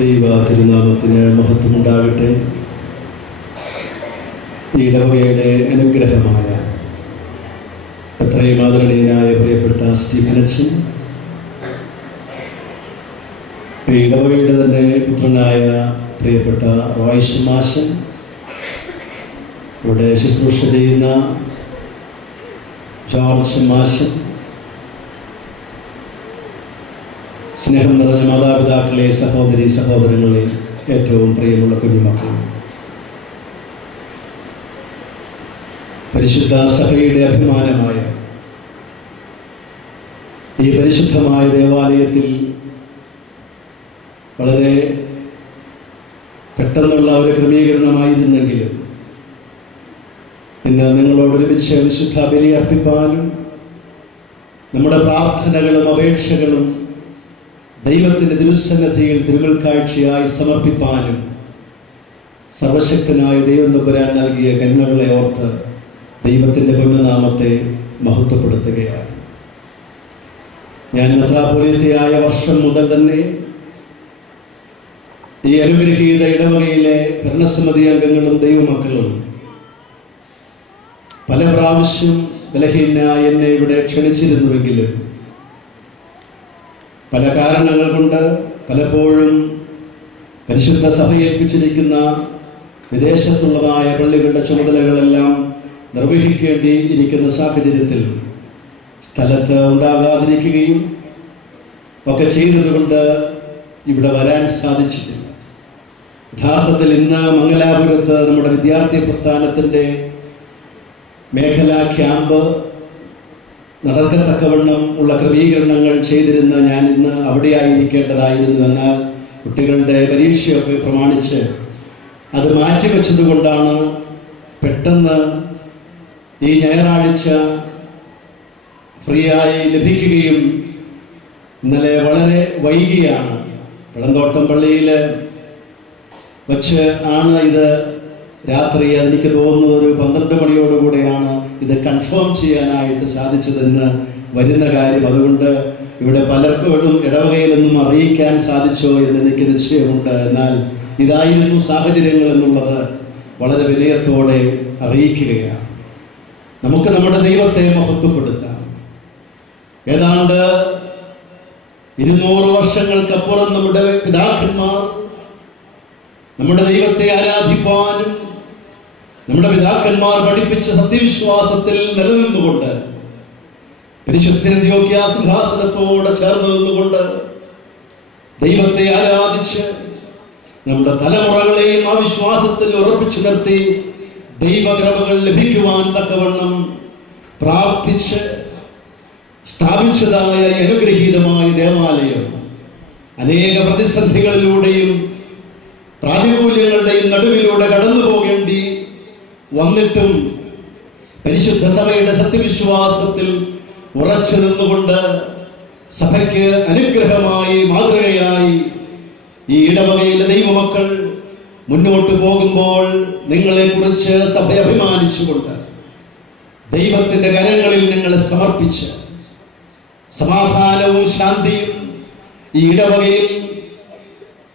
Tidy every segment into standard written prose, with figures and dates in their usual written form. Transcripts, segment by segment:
ദൈവ തിരുനാമത്തിന് മഹത്വമുണ്ടാകട്ടെ. ഈ ഇടവകയുടെ അനുഗ്രഹമായ എത്രയും ആദരണീയനായ പ്രിയപ്പെട്ട സ്റ്റീഫൻ അച്ഛൻ, ഈ ഇടവകയുടെ തന്നെ പുത്രനായ പ്രിയപ്പെട്ട റോയ്സ് മാഷൻ, ഇവിടെ ശുശ്രൂഷ ചെയ്യുന്ന ജോർജ് മാഷൻ, സ്നേഹം നിറഞ്ഞ മാതാപിതാക്കളെ, സഹോദരി സഹോദരങ്ങളെ, ഏറ്റവും പ്രിയമുള്ള കുഞ്ഞുമക്കൾ, പരിശുദ്ധ സഭയുടെ അഭിമാനമായ ഈ പരിശുദ്ധമായ ദേവാലയത്തിൽ വളരെ പെട്ടെന്നുള്ള ഒരു ക്രമീകരണമായിരുന്നെങ്കിലും ഇന്ന് നിങ്ങളോടൊരുമിച്ച് വിശുദ്ധ ബലി അർപ്പിപ്പാനും നമ്മുടെ പ്രാർത്ഥനകളും അപേക്ഷകളും ദൈവത്തിൻ്റെ തിരുസന്നിധിയിൽ തിരുമുൽക്കാഴ്ചയായി സമർപ്പിപ്പാനും സർവശക്തനായ ദൈവം തമ്പുരാൻ നൽകിയ കരുണകളെ ഓർത്ത് ദൈവത്തിൻ്റെ പുണ്യനാമത്തെ മഹത്വപ്പെടുത്തുകയാണ്. ഞാൻ മെത്രാപ്പൊലീത്തയായ വർഷം മുതൽ തന്നെ ഈ അനുഗ്രഹീത ഇടവകയിലെ ഭരണസമിതി അംഗങ്ങളും ദൈവമക്കളും പല പ്രാവശ്യം ബലഹീനനായി എന്നെ ഇവിടെ ക്ഷണിച്ചിരുന്നുവെങ്കിലും പല കാരണങ്ങൾ കൊണ്ട് പലപ്പോഴും പരിശുദ്ധ സഭ ഏൽപ്പിച്ചിരിക്കുന്ന വിദേശത്തുള്ളതായ പള്ളികളുടെ ചുമതലകളെല്ലാം നിർവഹിക്കേണ്ടിയിരിക്കുന്ന സാഹചര്യത്തിൽ സ്ഥലത്ത് ഉണ്ടാകാതിരിക്കുകയും ഒക്കെ ചെയ്തതുകൊണ്ട് ഇവിടെ വരാൻ സാധിച്ചിട്ടില്ല. യഥാർത്ഥത്തിൽ ഇന്ന് മംഗലാപുരത്ത് നമ്മുടെ വിദ്യാർത്ഥി പ്രസ്ഥാനത്തിൻ്റെ മേഖലാ ക്യാമ്പ് നടക്കത്തക്കവണ്ണം ഉള്ള ക്രമീകരണങ്ങൾ ചെയ്തിരുന്ന ഞാൻ ഇന്ന് അവിടെയായിരിക്കേണ്ടതായിരുന്നു. എന്നാൽ കുട്ടികളുടെ പരീക്ഷയൊക്കെ പ്രമാണിച്ച് അത് മാറ്റിവെച്ചതുകൊണ്ടാണ് പെട്ടെന്ന് ഈ ഞായറാഴ്ച ഫ്രീ ആയി ലഭിക്കുകയും ഇന്നലെ വളരെ വൈകിയാണ് പഴന്തോട്ടം പള്ളിയിൽ വച്ച് ആണ് ഇത് രാത്രി, അതെനിക്ക് തോന്നുന്നത് ഒരു 12 മണിയോടുകൂടെയാണ് ഇത് കൺഫേം ചെയ്യാനായിട്ട് സാധിച്ചതെന്ന് വരുന്ന കാര്യം. അതുകൊണ്ട് ഇവിടെ പലർക്കും ഇടവകയിലൊന്നും അറിയിക്കാൻ സാധിച്ചോ എന്ന് എനിക്ക് നിശ്ചയമുണ്ട്. എന്നാൽ ഇതായിരുന്നു സാഹചര്യങ്ങൾ എന്നുള്ളത് വളരെ വിനയത്തോടെ അറിയിക്കുകയാണ്. നമുക്ക് നമ്മുടെ ദൈവത്തെ മഹത്വപ്പെടുത്താം. ഏതാണ്ട് 200 വർഷങ്ങൾക്കപ്പുറം നമ്മുടെ പിതാക്കന്മാർ നമ്മുടെ ദൈവത്തെ ആരാധിപ്പാനും നമ്മുടെ പിതാക്കന്മാർ പഠിപ്പിച്ച സത്യവിശ്വാസത്തിൽ നിലനിന്നുകൊണ്ട് പരിശുദ്ധ അന്ത്യോക്യ സിംഹാസനത്തോട് ചേർന്ന് നിന്നുകൊണ്ട് ദൈവത്തെ ആരാധിച്ച് നമ്മുടെ തലമുറകളെയും ആ വിശ്വാസത്തിൽ ഉറപ്പിച്ചു നിർത്തി ദൈവകൃപകൾ ലഭിക്കുവാൻ തക്കവണ്ണം പ്രാർത്ഥിച്ച് സ്ഥാപിച്ചതായ അനുഗ്രഹീതമായ ദേവാലയം അനേക പ്രതിസന്ധികളിലൂടെയും പ്രാതികൂല്യങ്ങളുടെയും നടുവിലൂടെ കടന്നു പോകേണ്ടി വന്നിട്ടും പരിശുദ്ധ സഭയുടെ സത്യവിശ്വാസത്തിൽ ഉറച്ചു നിന്നുകൊണ്ട് സഭയ്ക്ക് അനുഗ്രഹമായി മാതൃകയായി ഈ ഇടവകയിലെ ദൈവമക്കൾ മുന്നോട്ട് പോകുമ്പോൾ നിങ്ങളെക്കുറിച്ച് സഭ അഭിമാനിച്ചുകൊണ്ട് ദൈവത്തിൻ്റെ കരങ്ങളിൽ നിങ്ങളെ സമർപ്പിച്ച് സമാധാനവും ശാന്തിയും ഈ ഇടവകയിൽ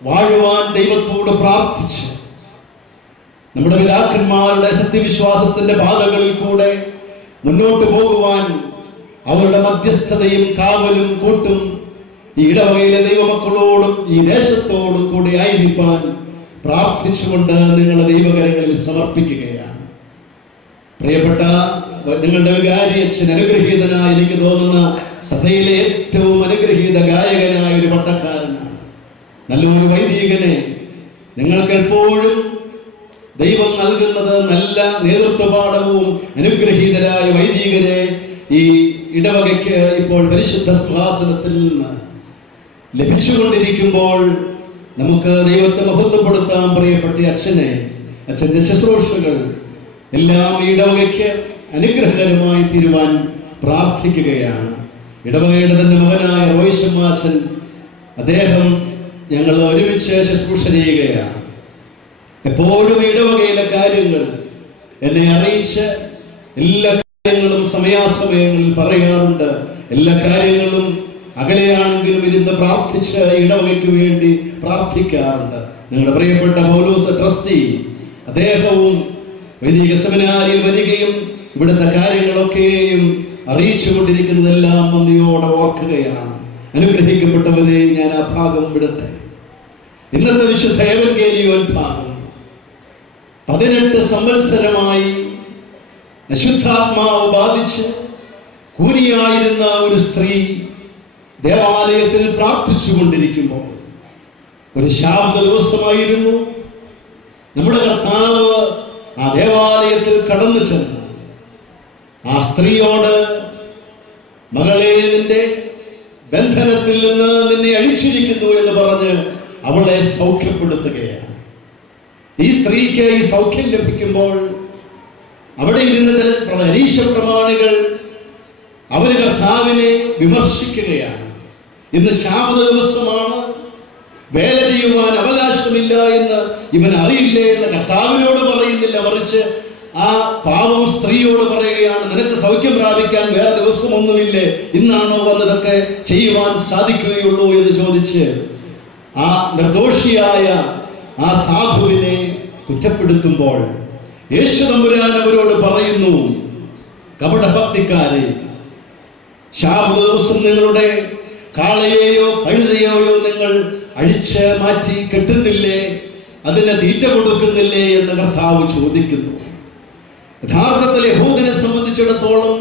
വാഴുവാൻ ദൈവത്തോട് പ്രാർത്ഥിച്ച് നമ്മുടെ പിതാക്കന്മാരുടെ സത്യവിശ്വാസത്തിന്റെ പാതകളിൽ കൂടെ മുന്നോട്ട് പോകുവാൻ അവരുടെ മധ്യസ്ഥതയും കാവലും കൂട്ടും ഈ ഇടവകയിലെ ദൈവമക്കളോടും ഈ ദേശത്തോടും കൂടി ആയിരിക്കാൻ പ്രാർത്ഥിച്ചുകൊണ്ട് നിങ്ങളുടെ ദൈവകരങ്ങളിൽ സമർപ്പിക്കുകയാണ്. പ്രിയപ്പെട്ട നിങ്ങളുടെ വികാരി അച്ഛൻ അനുഗ്രഹീതനായി എനിക്ക് തോന്നുന്ന സഭയിലെ ഏറ്റവും അനുഗ്രഹീത ഗായകനായ ഒരു പട്ടക്കാരനാണ്, നല്ലൊരു വൈദികനെ. നിങ്ങൾക്ക് എപ്പോഴും ദൈവം നൽകുന്നത് നല്ല നേതൃത്വപാഠവും അനുഗ്രഹീതരായ വൈദികരെ ഈ ഇടവകയ്ക്ക് ഇപ്പോൾ പരിശുദ്ധ സിംഹാസനത്തിൽ നിന്ന് ലഭിച്ചുകൊണ്ടിരിക്കുമ്പോൾ നമുക്ക് ദൈവത്തെ മഹത്വപ്പെടുത്താൻ പ്രിയപ്പെട്ട അച്ഛനെ, അച്ഛൻ്റെ ശുശ്രൂഷകൾ എല്ലാം ഈ ഇടവകയ്ക്ക് അനുഗ്രഹകരമായി തീരുവാൻ പ്രാർത്ഥിക്കുകയാണ്. ഇടവകയുടെ തന്നെ മകനായ റോയ്സ് മാഷൻ, അദ്ദേഹം ഞങ്ങൾ ഒരുമിച്ച് ശുശ്രൂഷ ചെയ്യുകയാണ്. എപ്പോഴും ഇടവകയിലെ കാര്യങ്ങൾ എന്നെ അറിയിച്ച് എല്ലാ കാര്യങ്ങളും സമയാസമയങ്ങളിൽ പറയാറുണ്ട്. എല്ലാ കാര്യങ്ങളും അകലെയാണെങ്കിലും ഇരുന്ന് പ്രാർത്ഥിച്ച് ഇടവകയ്ക്ക് വേണ്ടി പ്രാർത്ഥിക്കാറുണ്ട്. നിങ്ങളുടെ പ്രിയപ്പെട്ട പൗലോസ് ട്രസ്റ്റി, അദ്ദേഹവും വൈദിക സെമിനാരിയിൽ വരികയും ഇവിടുത്തെ കാര്യങ്ങളൊക്കെയും അറിയിച്ചു കൊണ്ടിരിക്കുന്നതെല്ലാം നന്ദിയോടെ ഓർക്കുകയാണ്. അനുഗ്രഹിക്കപ്പെട്ടവരെ, ഞാൻ ആ ഭാഗം വിടട്ടെ. ഇന്നത്തെ വിശുദ്ധ എവൻഗേലിയോൻ ഭാഗം 18 സംവത്സരമായി അശുദ്ധാത്മാവ് ബാധിച്ച് കൂനിയായിരുന്ന ഒരു സ്ത്രീ ദേവാലയത്തിൽ പ്രാർത്ഥിച്ചു കൊണ്ടിരിക്കുമ്പോൾ, ഒരു ശാന്ത ദിവസമായിരുന്നു, നമ്മുടെ കർത്താവ് ആ ദേവാലയത്തിൽ കടന്നു ചെന്നു ആ സ്ത്രീയോട്, മകളെ, നിന്റെ ബന്ധനത്തിൽ നിന്ന് നിന്നെ അഴിച്ചിരിക്കുന്നു എന്ന് പറഞ്ഞ് അവളെ സൗഖ്യപ്പെടുത്തുകയാണ്. ഈ സ്ത്രീക്ക് ഈ സൗഖ്യം ലഭിക്കുമ്പോൾ അവിടെ ഇരുന്ന ചില പരീക്ഷ പ്രമാണികൾ അവര് കർത്താവിനെ വിമർശിക്കുകയാണ്. ഇന്ന് ശാബത ദിവസമാണ്, വേല ചെയ്യുവാൻ അവകാശമില്ല എന്ന് ഇവൻ അറിയില്ലേ എന്ന് കർത്താവിനോട് പറയുന്നില്ല, മറിച്ച് ആ പാവം സ്ത്രീയോട് പറയുകയാണ്, നിനക്ക് സൗഖ്യം പ്രാപിക്കാൻ വേറെ ദിവസമൊന്നുമില്ലേ, ഇന്നാണോ വന്നതൊക്കെ ചെയ്യുവാൻ സാധിക്കുകയുള്ളൂ എന്ന് ചോദിച്ച് ആ നിർദോഷിയായ ആ സാധുവിനെ കുറ്റപ്പെടുത്തുമ്പോൾ യേശു തമ്പുരാൻ അവരോട് പറയുന്നു, കപടഭക്തിക്കാരെ, ശാബത ദിവസം നിങ്ങളുടെ കാളയെയോ കഴുതയോ നിങ്ങൾ അഴിച്ച് മാറ്റി കെട്ടുന്നില്ലേ, അതിന് തീറ്റ കൊടുക്കുന്നില്ലേ എന്ന് കർത്താവ് ചോദിക്കുന്നു. യഥാർത്ഥത്തിൽ യഹൂദനെ സംബന്ധിച്ചിടത്തോളം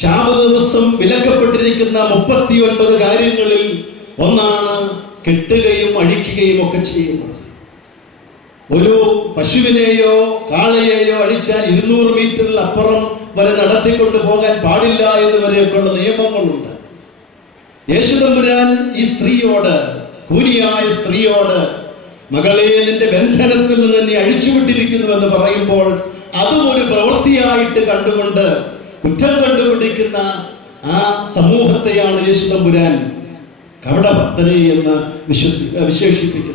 ശാബത ദിവസം വിലക്കപ്പെട്ടിരിക്കുന്ന 39 കാര്യങ്ങളിൽ ഒന്നാണ് കെട്ടുകയും അഴിക്കുകയും ഒക്കെ ചെയ്യുന്നത്. ഒരു പശുവിനെയോ കാളയെയോ അഴിച്ചാൽ 200 മീറ്ററിൽ അപ്പുറം വരെ നടത്തിക്കൊണ്ട് പോകാൻ പാടില്ല എന്ന് വരെയൊക്കെയുള്ള നിയമങ്ങളുണ്ട്. യേശു തമ്പുരാൻ ഈ സ്ത്രീയോട്, കൂനിയായ സ്ത്രീയോട്, മകളെ, നിന്റെ ബന്ധനത്തിൽ നിന്ന് നീ അഴിച്ചുവിട്ടിരിക്കുന്നു എന്ന് പറയുമ്പോൾ അതും ഒരു പ്രവൃത്തിയായിട്ട് കണ്ടുകൊണ്ട് കുറ്റം കണ്ടുപിടിക്കുന്ന ആ സമൂഹത്തെയാണ് യേശു തമ്പുരാൻ കപടഭക്തരെ എന്ന് വിശേഷിപ്പിക്കുന്നത്.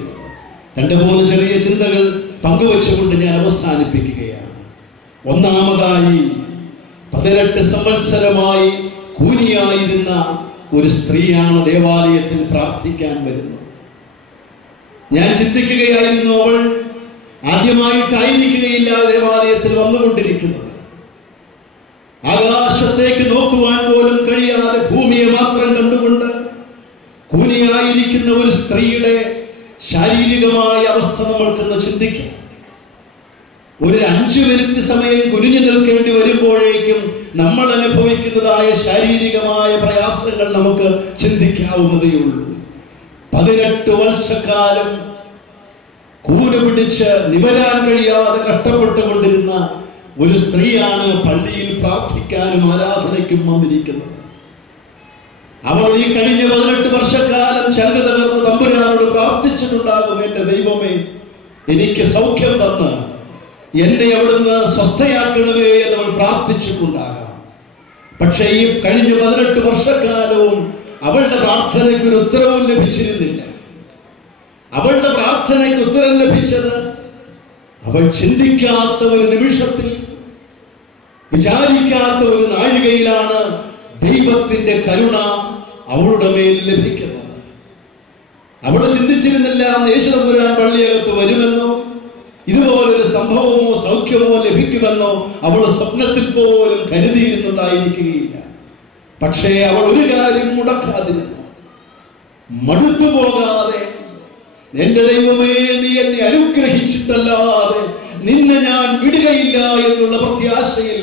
2-3 ചെറിയ ചിന്തകൾ പങ്കുവെച്ചുകൊണ്ട് ഞാൻ അവസാനിപ്പിക്കുകയാണ്. ഒന്നാമതായി, 18 സംവത്സരമായി കൂനിയായിരുന്ന ഒരു സ്ത്രീയാണ് ദേവാലയത്തിൽ പ്രാർത്ഥിക്കാൻ വരുന്നത്. ഞാൻ ചിന്തിക്കുകയായിരുന്നു, അവൾ ആദ്യമായിട്ടായിരിക്കുകയില്ല ദേവാലയത്തിൽ വന്നുകൊണ്ടിരിക്കുന്നത്. ആകാശത്തേക്ക് നോക്കുവാൻ പോലും കഴിയാതെ ഭൂമിയെ മാത്രം കണ്ടുകൊണ്ട് കൂനിയായിരിക്കുന്ന ഒരു സ്ത്രീയുടെ ശാരീരികമായ അവസ്ഥ നമ്മൾക്കൊന്ന് ചിന്തിക്കാം. ഒരു 5 മിനിറ്റ് സമയം കുനിഞ്ഞു നിൽക്കേണ്ടി വരുമ്പോഴേക്കും നമ്മൾ അനുഭവിക്കുന്നതായ ശാരീരികമായ പ്രയാസങ്ങൾ നമുക്ക് ചിന്തിക്കാവുന്നതേ ഉള്ളൂ. 18 വർഷക്കാലം കൂന പിടിച്ച് നിവരാൻ കഴിയാതെ കഷ്ടപ്പെട്ടുകൊണ്ടിരുന്ന ഒരു സ്ത്രീയാണ് പള്ളിയിൽ പ്രാർത്ഥിക്കാനും ആരാധനയ്ക്കും വന്നിരിക്കുന്നത്. അവൾ ഈ കഴിഞ്ഞ 18 വർഷക്കാലം ചങ്ക് തകർന്ന് തമ്പുരാനോട് പ്രാർത്ഥിച്ചിട്ടുണ്ടാകും, എന്റെ ദൈവമേ, എനിക്ക് സൗഖ്യം തന്ന് എന്നെ അവിടുന്ന് സ്വസ്ഥയാക്കണമേ എന്ന് അവൾ പ്രാർത്ഥിച്ചിട്ടുണ്ടാകാം. പക്ഷേ ഈ കഴിഞ്ഞ 18 വർഷക്കാലവും അവളുടെ പ്രാർത്ഥനയ്ക്ക് ഒരു ഉത്തരവും ലഭിച്ചിരുന്നില്ല. അവളുടെ പ്രാർത്ഥനയ്ക്ക് ഉത്തരം ലഭിച്ചത് അവൾ ചിന്തിക്കാത്ത ഒരു നിമിഷത്തിൽ, വിചാരിക്കാത്ത ഒരു നാഴികയിലാണ് ദൈവത്തിന്റെ കരുണ അവളുടെ മേൽ ലഭിക്കുന്നത്. അവൾ ചിന്തിച്ചിരുന്നില്ല യേശു തമ്പുരാൻ പള്ളിയകത്ത് വരുമെന്നോ ഇതുപോലൊരു സംഭവമോ സൗഖ്യമോ ലഭിക്കുമെന്നോ അവൾ സ്വപ്നത്തിൽ പോലും കരുതിയിരുന്നുണ്ടായിരിക്കുകയില്ല. പക്ഷേ അവൾ ഒരു കാര്യം മുടക്കാതിരുന്നു. മടുത്തു പോകാതെ, എന്റെ ദൈവമേ, നീ എന്നെ അനുഗ്രഹിച്ചിട്ടല്ലാതെ നിന്നെ ഞാൻ വിടുകയില്ല എന്നുള്ള പ്രത്യാശയിൽ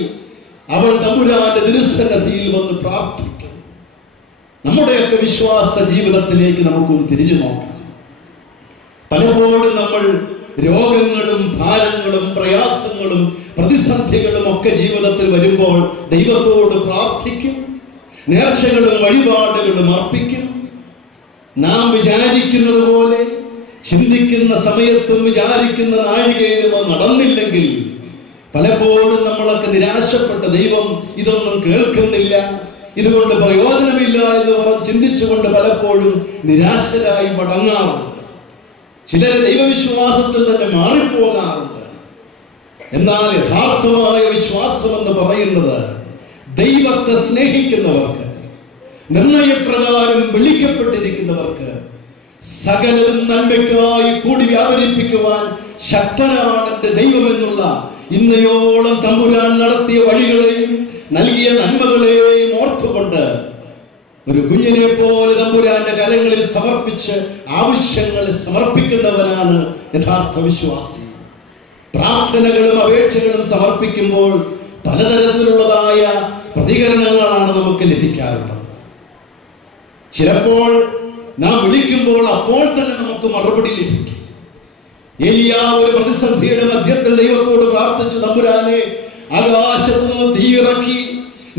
അവൾ തമ്പുരാന്റെ തിരുസന്നിധിയിൽ വന്ന് പ്രാർത്ഥിക്കും. നമ്മുടെയൊക്കെ വിശ്വാസ ജീവിതത്തിലേക്ക് നമുക്കൊന്ന് തിരിഞ്ഞു നോക്കാം. പലപ്പോഴും നമ്മൾ രോഗങ്ങളും ഭാരങ്ങളും പ്രയാസങ്ങളും പ്രതിസന്ധികളും ഒക്കെ ജീവിതത്തിൽ വരുമ്പോൾ ദൈവത്തോട് പ്രാർത്ഥിക്കും, നേർച്ചകളും വഴിപാടുകളും അർപ്പിക്കും. നാം വിചാരിക്കുന്നത് പോലെ ചിന്തിക്കുന്ന സമയത്തും വിചാരിക്കുന്ന നാഴികയിലും അത് നടന്നില്ലെങ്കിൽ പലപ്പോഴും നമ്മളൊക്കെ നിരാശപ്പെട്ട, ദൈവം ഇതൊന്നും കേൾക്കുന്നില്ല, ഇതുകൊണ്ട് പ്രയോജനമില്ല എന്ന് പറഞ്ഞ് ചിന്തിച്ചുകൊണ്ട് പലപ്പോഴും നിരാശരായി മടങ്ങാറുണ്ട്. ചിലർ ദൈവവിശ്വാസത്തിൽ തന്നെ മാറിപ്പോകാറുണ്ട്. എന്നാൽ യഥാർത്ഥമായ വിശ്വാസം എന്ന് പറയുന്നത് ദൈവത്തെ സ്നേഹിക്കുന്നവർക്ക്, നിർണയപ്രകാരം വിളിക്കപ്പെട്ടിരിക്കുന്നവർക്ക് സകലതും നന്മയ്ക്കായി കൂടി വ്യാപരിപ്പിക്കുവാൻ ശക്തനാണ് എന്റെ ദൈവമെന്നുള്ള ഇന്നയോളം തമ്പുരാൻ നടത്തിയ വഴികളെയും നൽകിയ നന്മകളെയും ഓർത്തുകൊണ്ട് ഒരു കുഞ്ഞിനെ പോലെ തമ്പുരാന്റെ കരങ്ങളിൽ സമർപ്പിച്ച് ആവശ്യങ്ങൾ സമർപ്പിക്കുന്നവനാണ് യഥാർത്ഥ വിശ്വാസി. പ്രാർത്ഥനകളും അപേക്ഷകളും സമർപ്പിക്കുമ്പോൾ പലതരത്തിലുള്ളതായ പ്രതികരണങ്ങളാണ് നമുക്ക് ലഭിക്കാറുള്ളത്. ചിലപ്പോൾ നാം വിളിക്കുമ്പോൾ അപ്പോൾ തന്നെ നമുക്ക് മറുപടി ലഭിക്കും. ഏലിയാ ഒരു പ്രതിസന്ധിയുടെ മധ്യത്തിൽ ദൈവത്തോട് പ്രാർത്ഥിച്ചു, തമ്പുരാനെ, ആകാശത്ത് നിന്ന് തീയിറക്കി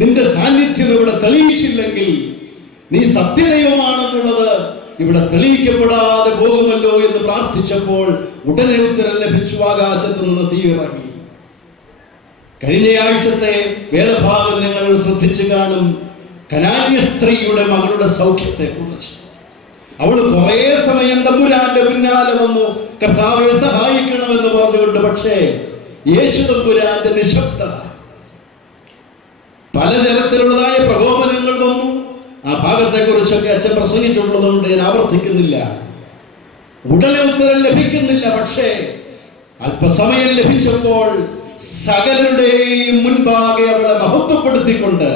നിന്റെ സാന്നിധ്യം ഇവിടെ തെളിയിച്ചില്ലെങ്കിൽ നീ സത്യദൈവമാണെന്നുള്ളത് ഇവിടെ തെളിയിക്കപ്പെടാതെ പോകുമല്ലോ എന്ന് പ്രാർത്ഥിച്ചപ്പോൾ ഉടനെ ഉത്തരം ലഭിച്ചു. ആകാശത്ത് നിന്ന് തീയിറങ്ങി. കഴിഞ്ഞ ആഴ്ചത്തെ വേദഭാഗം നിങ്ങൾ ശ്രദ്ധിച്ചു കാണും. കനാന്യ സ്ത്രീയുടെ മകളുടെ സൗഖ്യത്തെ കുറിച്ച് അവൾ കുറെ സമയം തമ്പുരാന്റെ പിന്നാലെ വന്നു, കർത്താവെ സഹായിക്കണമെന്ന് പറഞ്ഞുകൊണ്ട്. പക്ഷേ യേശു തമ്പുരാന്റെ നിശബ്ദത, പലതരത്തിലുള്ളതായ പ്രകോപനങ്ങൾ വന്നു. ആ ഭാഗത്തെ കുറിച്ചൊക്കെ അച്ഛൻ പ്രസംഗിച്ചിട്ടുള്ളതുകൊണ്ട് ഞാൻ ആവർത്തിക്കുന്നില്ല. ഉടനെ ഉത്തരം ലഭിക്കുന്നില്ല. പക്ഷേ അല്പസമയം ലഭിച്ചപ്പോൾ സകലരുടെയും മുൻപാകെ അവളെ മഹത്വപ്പെടുത്തിക്കൊണ്ട്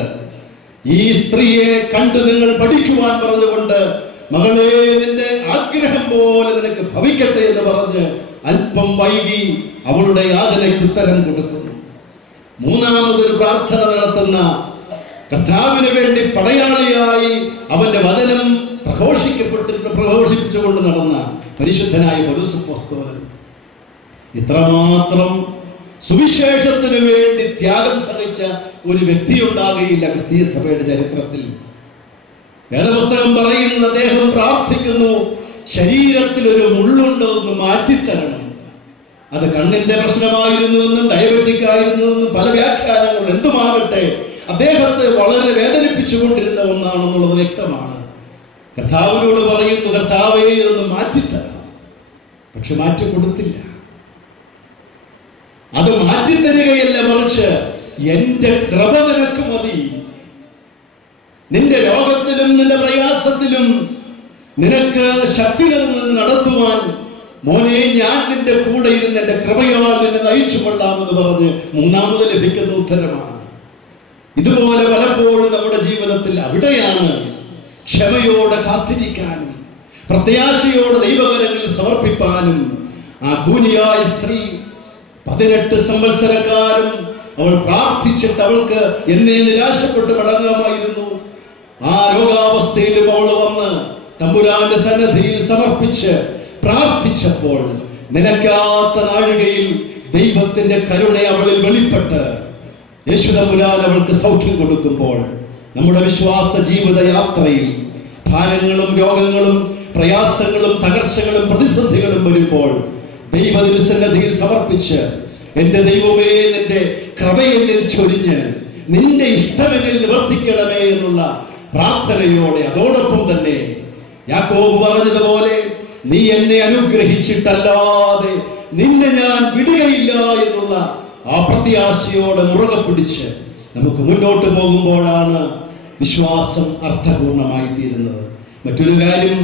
ഈ സ്ത്രീയെ കണ്ടു നിങ്ങൾ പഠിക്കുവാൻ പറഞ്ഞുകൊണ്ട്, മകളെ, നിന്റെ ആഗ്രഹം പോലെ നിനക്ക് ഭവിക്കട്ടെ എന്ന് പറഞ്ഞ് അല്പം വൈകി അവളുടെ യാതനയ്ക്ക് ഉത്തരം കൊടുക്കുന്നു. മൂന്നാമതൊരു പ്രാർത്ഥന നടത്തുന്ന, കർത്താവിന് വേണ്ടി പടയാളിയായി അവന്റെ വചനം പ്രഘോഷിപ്പിച്ചുകൊണ്ട് നടന്ന പരിശുദ്ധനായ പൗലോസ് അപ്പോസ്തലൻ ഇത്രമാത്രം സുവിശേഷത്തിന് വേണ്ടി ത്യാഗം സഹിച്ച ഒരു വ്യക്തി ഉണ്ടാകുകയില്ല ക്രിസ്തീയ സഭയുടെ ചരിത്രത്തിൽ. വേദപുസ്തകം പറയുന്നത് അദ്ദേഹം പ്രാർത്ഥിക്കുന്നു, ശരീരത്തിൽ ഒരു മുള്ളുണ്ടെന്ന് മാറ്റിത്തരണം. അത് കണ്ണിന്റെ പ്രശ്നമായിരുന്നു എന്നും ഡയബറ്റിക് ആയിരുന്നു എന്നും പല വ്യാഖ്യാനങ്ങൾ എന്തുമാകട്ടെ, അദ്ദേഹത്തെ വളരെ വേദനിപ്പിച്ചുകൊണ്ടിരുന്ന ഒന്നാണെന്നുള്ളത് വ്യക്തമാണ്. കർത്താവിനോട് പറയുന്നു, കർത്താവേ, ഇതൊന്ന് മാറ്റിത്തരണം. പക്ഷെ മാറ്റി കൊടുത്തില്ല. അത് മാറ്റിത്തരികയല്ല, മറിച്ച് എന്റെ കൃപ നിനക്ക് മതി. നിന്റെ രോഗത്തിലും നിന്റെ പ്രയാസത്തിലും നിനക്ക് ശക്തി നടത്തുവാൻ മോനെ ഞാൻ നിന്റെ കൂടെ ഇരുന്ന് എന്റെ കൃപയാൽ നിന്നെ നയിച്ചു കൊള്ളാമെന്ന് പറഞ്ഞ് മൂന്നാമത് ലഭിക്കുന്ന ഉത്തരമാണ്. ഇതുപോലെ പലപ്പോഴും നമ്മുടെ ജീവിതത്തിൽ അവിടെയാണ് ക്ഷമയോടെ കാത്തിരിക്കാനും പ്രത്യാശയോടെ ദൈവകരങ്ങളിൽ സമർപ്പിപ്പാനും ആ കൂനിയായ സ്ത്രീ 18 സംവത്സരക്കാലം അവൾ പ്രാർത്ഥിച്ചിട്ട് അവൾക്ക് എന്നേ നിരാശപ്പെട്ട് മടങ്ങാമായിരുന്നു. ആ രോഗാവസ്ഥയിലും അവൾ വന്ന് തമ്പുരാന്റെ സന്നിധിയിൽ സമർപ്പിച്ച് പ്രാർത്ഥിച്ചപ്പോൾ നിലയ്ക്കാത്ത നാഴികയിൽ ദൈവത്തിന്റെ കരുണ അവളിൽ വെളിപ്പെട്ട് യേശു തമ്പുരാൻ അവൾക്ക് സൗഖ്യം കൊടുക്കുമ്പോൾ നമ്മുടെ വിശ്വാസ ജീവിത യാത്രയിൽ ഭാരങ്ങളും രോഗങ്ങളും പ്രയാസങ്ങളും തകർച്ചകളും പ്രതിസന്ധികളും വരുമ്പോൾ ദൈവതിരുസന്നിധിയിൽ സമർപ്പിച്ച് എന്റെ ദൈവമേ, നിന്റെ കൃപയെന്നിൽ ചൊരിഞ്ഞ് നിന്റെ ഇഷ്ടമെന്നിൽ നിവർത്തിക്കണമേ എന്നുള്ള പ്രാർത്ഥനയോടെ അതോടൊപ്പം തന്നെ യാക്കോബ് പറഞ്ഞതുപോലെ നീ എന്നെ അനുഗ്രഹിച്ചിട്ടല്ലാതെ നിന്നെ ഞാൻ വിടുകയില്ല എന്നുള്ള ആ പ്രത്യാശയോടെ മുറുകെ പിടിച്ച് നമുക്ക് മുന്നോട്ട് പോകുമ്പോഴാണ് വിശ്വാസം അർത്ഥപൂർണമായി തീരുന്നത്. മറ്റൊരു കാര്യം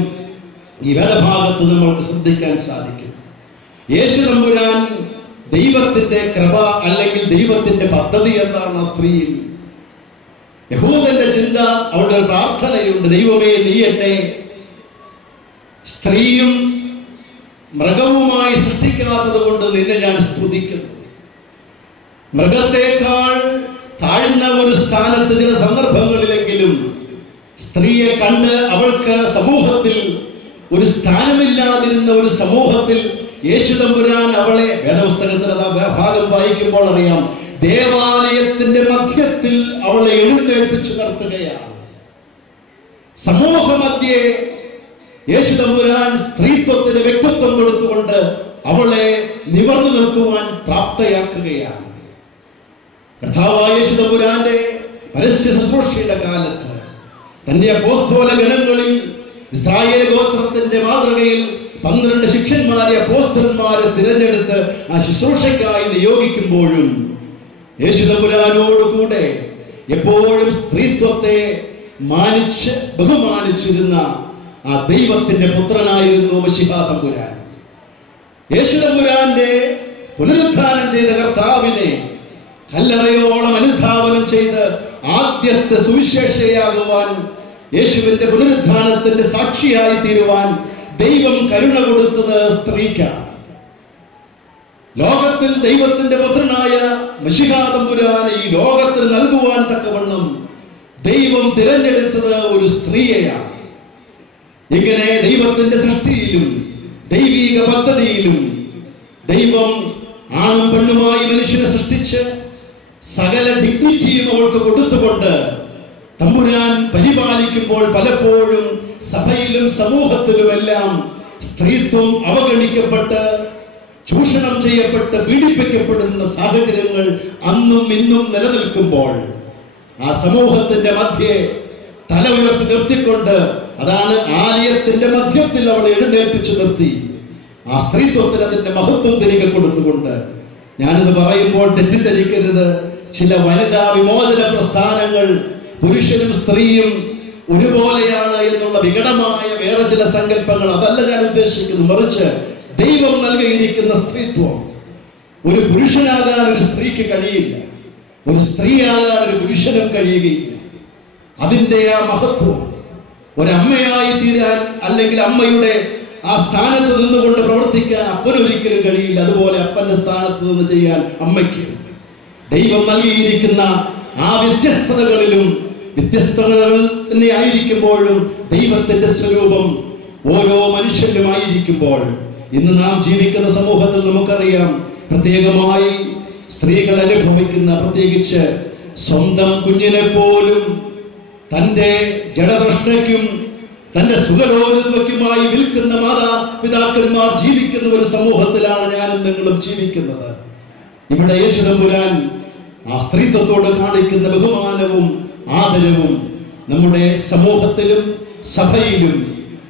ഈ വേദഭാഗത്ത് നമ്മൾക്ക് ശ്രദ്ധിക്കാൻ സാധിക്കും. യേശു തമ്പുരാൻ ദൈവത്തിന്റെ കൃപ അല്ലെങ്കിൽ ദൈവത്തിന്റെ പദ്ധതി എന്താണ് ആ സ്ത്രീയിൽ? യഹൂദന്റെ ചിന്ത, അവളുടെ ഒരു പ്രാർത്ഥനയുണ്ട്, ദൈവമേ നീ എന്നെ സ്ത്രീയും മൃഗവുമായി സൃഷ്ടിക്കാത്തത് കൊണ്ട് നിന്നെ ഞാൻ സ്തുതിക്കുന്നു. മൃഗത്തെക്കാൾ താഴ്ന്ന ഒരു സ്ഥാനത്ത് ചില സന്ദർഭങ്ങളിലെങ്കിലും സ്ത്രീയെ കണ്ട് അവൾക്ക് സമൂഹത്തിൽ ഒരു സ്ഥാനമില്ലാതിരുന്ന ഒരു സമൂഹത്തിൽ യേശു തമ്പുരാൻ അവളെ, വേദപുസ്തകത്തിൽ ഭാഗം വായിക്കുമ്പോൾ അറിയാം, ദേവാലയത്തിന്റെ മധ്യത്തിൽ അവളെ എഴുന്നേൽപ്പിച്ചു നിർത്തുകയാണ്. സമൂഹ മധ്യേ യേശു തമ്പുരാൻ സ്ത്രീത്വത്തിന് വ്യക്തിത്വം കൊടുത്തുകൊണ്ട് അവളെ നിവർന്നു നിൽക്കുവാൻ പ്രാപ്തയാക്കുകയാണ്. കർത്താവായ യേശു തമ്പുരാന്റെ പരസ്യ ശുശ്രൂഷയുടെ കാലത്ത് തന്റെ അപ്പോസ്തല ഗണങ്ങളിൽ ഇസ്രായേൽ ഗോത്രത്തിന്റെ മാതൃകയിൽ 12 ശിഷ്യന്മാരെ, അപ്പോസ്തലന്മാരെ തിരഞ്ഞെടുത്ത് ആ ശുശ്രൂഷയ്ക്കായി നിയോഗിക്കുമ്പോഴും യേശു തമ്പുരാനോടുകൂടെ എപ്പോഴും സ്ത്രീത്വത്തെ മാനിച്ച് ബഹുമാനിച്ചിരുന്ന ആ ദൈവത്തിന്റെ പുത്രനായിരുന്നു മശിഹാ തമ്പുരാൻ. യേശു തമ്പുരാന്റെ പുനരുത്ഥാനം ചെയ്ത കർത്താവിനെ കല്ലറയോളം അനുധാവനം ചെയ്ത് ആദ്യത്തെ സുവിശേഷയാകുവാൻ, യേശുവിന്റെ പുനരുത്ഥാനത്തിന്റെ സാക്ഷിയായി തീരുവാൻ ദൈവം കരുണ കൊടുത്തത് സ്ത്രീക്കാണ്. ലോകത്തിൽ ദൈവത്തിന്റെ പുത്രനായ മശിഹാ തമ്പുരാനെ ഈ ലോകത്തിന് നൽകുവാൻ തക്കവണ്ണം ദൈവം തിരഞ്ഞെടുത്തത് ഒരു സ്ത്രീയെയാണ്. ഇങ്ങനെ ദൈവത്തിന്റെ സൃഷ്ടിയിലും ദൈവിക പദ്ധതിയിലും ദൈവം ആണും പെണ്ണുമായി മനുഷ്യനെ സൃഷ്ടിച്ച് സകല ഡിഗ്നിറ്റിയും അവൾക്ക് കൊടുത്തുകൊണ്ട് തമ്പുരാൻ പരിപാലിക്കുമ്പോൾ പലപ്പോഴും സഭയിലും സമൂഹത്തിലുമെല്ലാം സ്ത്രീത്വം അവഗണിക്കപ്പെട്ട് ചൂഷണം ചെയ്യപ്പെട്ട് പീഡിപ്പിക്കപ്പെടുന്ന സാഹചര്യങ്ങൾ അന്നും ഇന്നും നിലനിൽക്കുമ്പോൾ ആ സമൂഹത്തിന്റെ മധ്യേ തല ഉയർത്തി നിർത്തിക്കൊണ്ട്, അതാണ് ആലയത്തിന്റെ മധ്യത്തിൽ അവളെ എഴുന്നേൽപ്പിച്ചു നിർത്തി ആ സ്ത്രീത്വത്തിന് അതിന്റെ മഹത്വം തിരികെ കൊടുത്തുകൊണ്ട്, ഞാനിത് പറയുമ്പോൾ തെറ്റിദ്ധരിക്കരുത്, ചില വനിതാ വിമോചന പ്രസ്ഥാനങ്ങൾ പുരുഷനും സ്ത്രീയും ഒരുപോലെയാണ് എന്നുള്ള വികടമായ വേറെ ചില സങ്കല്പങ്ങൾ, അതല്ല ഞാൻ ഉദ്ദേശിക്കുന്നു. മറിച്ച് ദൈവം നൽകിയിരിക്കുന്ന സ്ത്രീത്വം ഒരു പുരുഷനാകാൻ ഒരു സ്ത്രീക്ക് കഴിയില്ല, ഒരു സ്ത്രീയാകാൻ ഒരു പുരുഷനും കഴിയുകയില്ല. അതിൻ്റെ ആ മഹത്വം ഒരമ്മയായി തീരാൻ, അല്ലെങ്കിൽ അമ്മയുടെ ആ സ്ഥാനത്ത് നിന്നുകൊണ്ട് പ്രവർത്തിക്കാൻ അപ്പനൊരിക്കലും കഴിയില്ല. അതുപോലെ അപ്പന്റെ സ്ഥാനത്ത് നിന്ന് ചെയ്യാൻ അമ്മയ്ക്ക്. ദൈവം നൽകിയിരിക്കുന്ന ആ വ്യത്യസ്തതകളിലും വ്യത്യസ്തതകൾ തന്നെ ആയിരിക്കുമ്പോഴും ദൈവത്തിന്റെ സ്വരൂപം ഓരോ മനുഷ്യനുമായിരിക്കുമ്പോൾ, ഇന്ന് നാം ജീവിക്കുന്ന സമൂഹത്തിൽ നമുക്കറിയാം, പ്രത്യേകമായി സ്ത്രീകൾ അനുഭവിക്കുന്ന, പ്രത്യേകിച്ച് സ്വന്തം കുഞ്ഞിനെ പോലും തൻ്റെ ജഡതൃഷ്ണയ്ക്കും തൻ്റെ സുഖലോലുമയ്ക്കുമായി വിൽക്കുന്ന മാതാപിതാക്കന്മാർ ജീവിക്കുന്ന ഒരു സമൂഹത്തിലാണ് ഞാനും നിങ്ങളും ജീവിക്കുന്നത്. ഇവിടെ യേശു തമ്പുരാൻ ആ സ്ത്രീത്വത്തോട് കാണിക്കുന്ന ബഹുമാനവും ആദരവും നമ്മുടെ സമൂഹത്തിലും സഭയിലും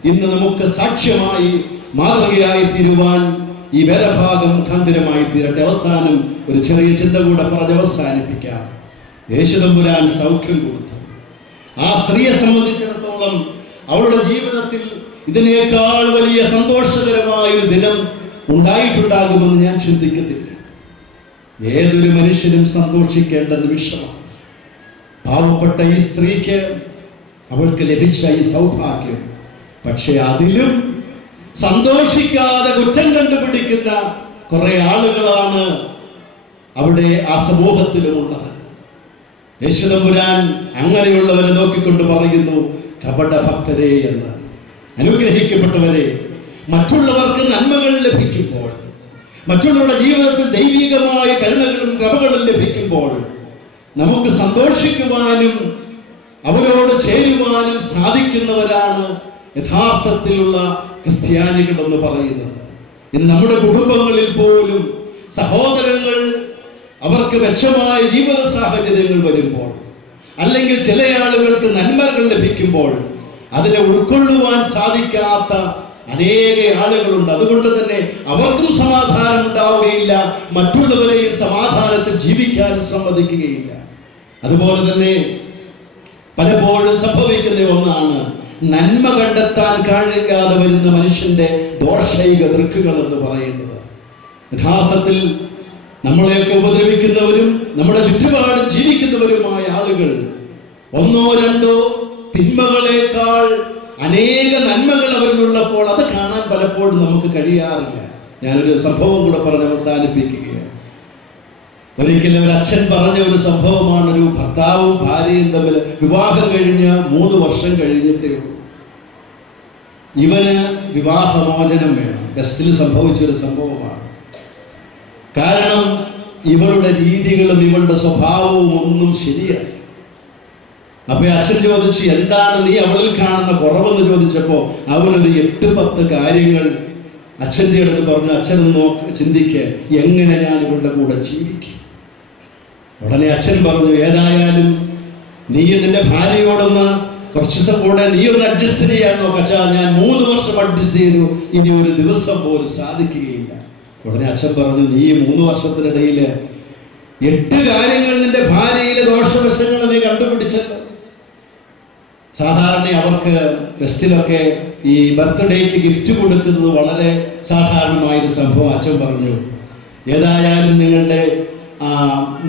ഇന്ന് നമുക്ക് സാക്ഷ്യമായി മാതൃകയായി തീരുവാൻ ഈ വേദഭാഗം മുഖാന്തരമായി തീരട്ടെ. അവസാനം ഒരു ചെറിയ ചിന്ത കൂടെ പറഞ്ഞ് അവസാനിപ്പിക്കാം. യേശു തമ്പുരാൻ സൗഖ്യം കൊടുത്തു. ആ സ്ത്രീയെ സംബന്ധിച്ചിടത്തോളം അവളുടെ ജീവിതത്തിൽ ഇതിനേക്കാൾ വലിയ സന്തോഷകരമായ ഒരു ദിനം ഉണ്ടായിട്ടുണ്ടാകുമെന്ന് ഞാൻ ചിന്തിക്കുന്നില്ല. ഏതൊരു മനുഷ്യനും സന്തോഷിക്കേണ്ട നിമിഷമാണ്. പാവപ്പെട്ട ഈ സ്ത്രീക്ക് അവൾക്ക് ലഭിച്ച ഈ സൗഭാഗ്യം, പക്ഷെ അതിലും സന്തോഷിക്കാതെ കുറ്റം കണ്ടുപിടിക്കുന്ന കുറെ ആളുകളാണ് അവിടെ ആ സമൂഹത്തിലുമുള്ളത്. യേശു തമ്പുരാൻ അങ്ങനെയുള്ളവരെ നോക്കിക്കൊണ്ട് പറയുന്നു, കപട ഭക്തരെ എന്ന്. അനുഗ്രഹിക്കപ്പെട്ടവരെ, മറ്റുള്ളവർക്ക് നന്മകൾ ലഭിക്കുമ്പോൾ, മറ്റുള്ളവരുടെ ജീവിതത്തിൽ ദൈവികമായ കരുണകളും കൃപകളും ലഭിക്കുമ്പോൾ നമുക്ക് സന്തോഷിക്കുവാനും അവരോട് ചേരുവാനും സാധിക്കുന്നവരാണ് യഥാർത്ഥത്തിലുള്ള ക്രിസ്ത്യാനികൾ എന്ന് പറയുന്നത്. ഇന്ന് നമ്മുടെ കുടുംബങ്ങളിൽ പോലും സഹോദരങ്ങൾ അവർക്ക് മെച്ചമായ ജീവിത സാഹചര്യങ്ങൾ വരുമ്പോൾ, അല്ലെങ്കിൽ ചില ആളുകൾക്ക് നന്മകൾ ലഭിക്കുമ്പോൾ അതിനെ ഉൾക്കൊള്ളുവാൻ സാധിക്കാത്ത അനേക ആളുകളുണ്ട്. അതുകൊണ്ട് തന്നെ അവർക്കും സമാധാനം ഉണ്ടാവുകയില്ല, മറ്റുള്ളവരെയും സമാധാനത്തിൽ ജീവിക്കാൻ സമ്മതിക്കുകയില്ല. അതുപോലെ തന്നെ പലപ്പോഴും സംഭവിക്കുന്ന ഒന്നാണ് നന്മ കണ്ടെത്താൻ കഴിയാതെ വരുന്ന മനുഷ്യന്റെ ദോഷൈക ദൃക്കുകൾ എന്ന് പറയുന്നത്. യഥാർത്ഥത്തിൽ നമ്മളെയൊക്കെ ഉപദ്രവിക്കുന്നവരും നമ്മുടെ ചുറ്റുപാടും ജീവിക്കുന്നവരുമായ ആളുകൾ ഒന്നോ രണ്ടോ തിന്മകളേക്കാൾ അനേക നന്മകൾ അവരിലുള്ളപ്പോൾ അത് കാണാൻ പലപ്പോഴും നമുക്ക് കഴിയാറില്ല. ഞാനൊരു സംഭവം കൂടെ പറഞ്ഞ് അവസാനിപ്പിക്കുകയാണ്. ഒരിക്കലും ഒരു അച്ഛൻ പറഞ്ഞ ഒരു സംഭവമാണ്. ഒരു ഭർത്താവും ഭാര്യയും തമ്മിൽ വിവാഹം കഴിഞ്ഞ് 3 വർഷം കഴിഞ്ഞിട്ടേ ഉള്ളൂ. ഇവന് വിവാഹമോചനം വേണം. ഗസ്റ്റിൽ സംഭവിച്ചൊരു സംഭവമാണ്. കാരണം ഇവളുടെ രീതികളും ഇവളുടെ സ്വഭാവവും ഒന്നും ശരിയല്ല. അപ്പൊ അച്ഛൻ ചോദിച്ചു, എന്താണ് നീ അവളിൽ കാണുന്ന കുറവെന്ന് ചോദിച്ചപ്പോ അവനൊരു 8-10 കാര്യങ്ങൾ അച്ഛൻ്റെ അടുത്ത് പറഞ്ഞു. അച്ഛൻ ചിന്തിക്ക്, എങ്ങനെ ഞാൻ ഇവളുടെ കൂടെ ജീവിക്കും. ഉടനെ അച്ഛൻ പറഞ്ഞു, ഏതായാലും നീ നിന്റെ ഭാര്യയോടൊന്ന് കുറച്ച് ദിവസം കൂടെ നീ ഒന്ന് അഡ്ജസ്റ്റ് ചെയ്യാൻ നോക്കച്ചാ. ഞാൻ 3 വർഷം അഡ്ജസ്റ്റ് ചെയ്തു, ഇനി ഒരു ദിവസം പോലും സാധിക്കുകയില്ല. ഉടനെ അച്ഛൻ പറഞ്ഞു, നീ 3 വർഷത്തിനിടയിൽ 8 കാര്യങ്ങൾ നിന്റെ ഭാര്യയിലെ ദോഷവശങ്ങൾ നീ കണ്ടുപിടിച്ചല്ലോ. സാധാരണ അവർക്ക് ഫെസ്റ്റിലൊക്കെ ഈ ബർത്ത്ഡേക്ക് ഗിഫ്റ്റ് കൊടുക്കുന്നത് വളരെ സാധാരണമായൊരു സംഭവം. അച്ഛൻ പറഞ്ഞു, ഏതായാലും